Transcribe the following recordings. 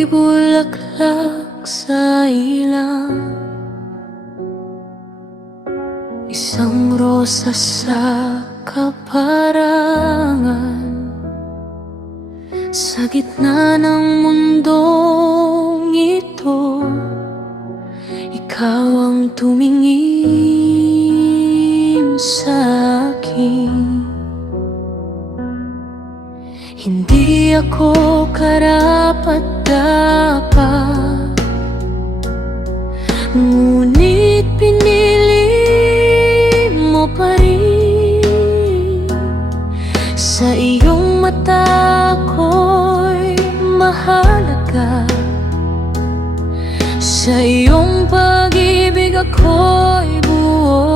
Ako'y bulaklak sa ilang, isang rosa sa kaparangan. Sa gitna ng mundong ito, ikaw ang tumingin sa akin. Hindi ako karapat-dapat, ngunit pinili mo pa rin. Sa iyong mata ako'y mahalaga, sa iyong pag-ibig ako'y buo.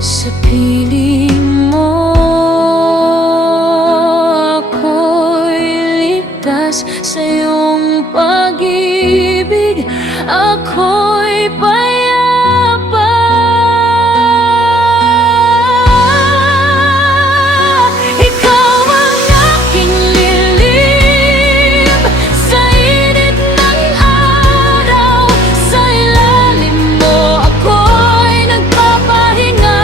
Sa piling mo ako'y ligtas, sa iyong pag-ibig ako'y payapa. Ikaw ang aking lilim, sa init ng araw. Sa ilalim mo ako'y nagpapahinga.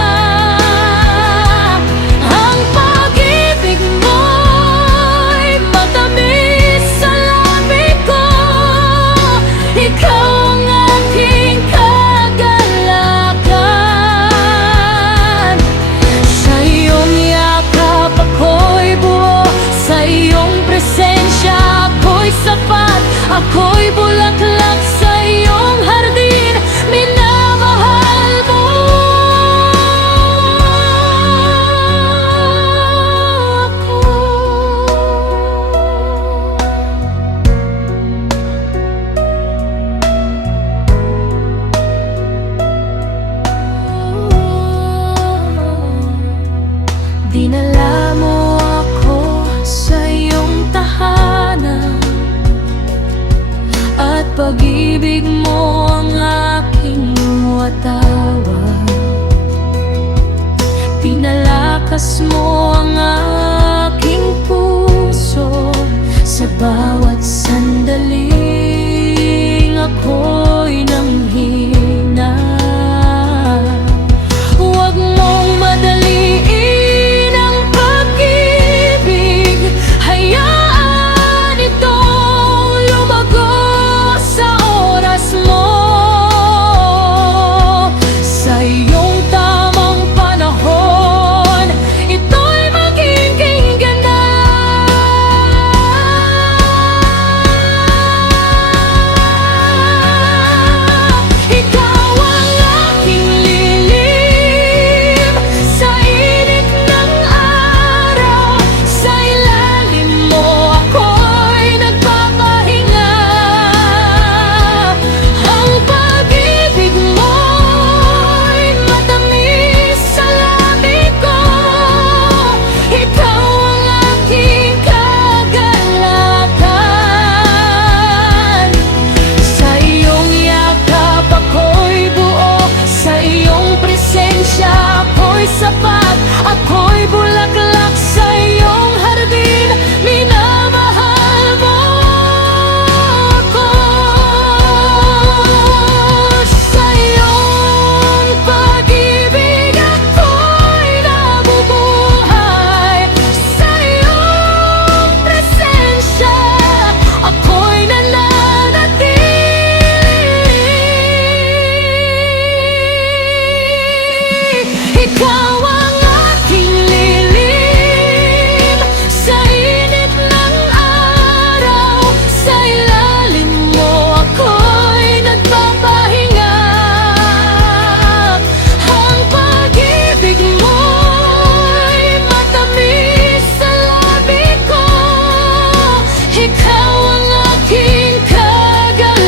Ang pag-ibig mo'y matamis sa labi ko. Ikaw ang aking kagalakan. Sa iyong yakap ako'y buo, sa iyong presensya ako'y sapat. Ako'y bulaklak sa iyong hardin, minamahal mo ako. Dinala mo ako sa iyong tahanan, at pag-ibig mo ang aking watawan. Pinalakas mo ang aking puso sa bawat sandaling ako'y nanghina. Huwag mong madaliin ang pag-ibig, hayaan itong lumago sa oras mo. Sa iyong tamang panahon, ito'y magiging ganap. Ikaw ang aking lilim, sa init ng araw. Sa ilalim mo ako'y nagpapahinga. Ang pag-ibig mo'y matamis sa labi ko. Ikaw ang aking kagalakan. Sa iyong yakap ako'y buo, sa iyong presensya ako'y sapat. Ako'y bulaklak sa iyong hardin, minamahal mo ako. Sa iyong pag-ibig ako'y nabubuhay. Sa iyong presensya ako'y nananatili. Ikaw ang aking lilim, sa init ng araw. Sa ilalim mo ako'y nagpapahinga. Ang pag-ibig mo'y matamis sa labi ko. Ikaw ang aking kagalakan.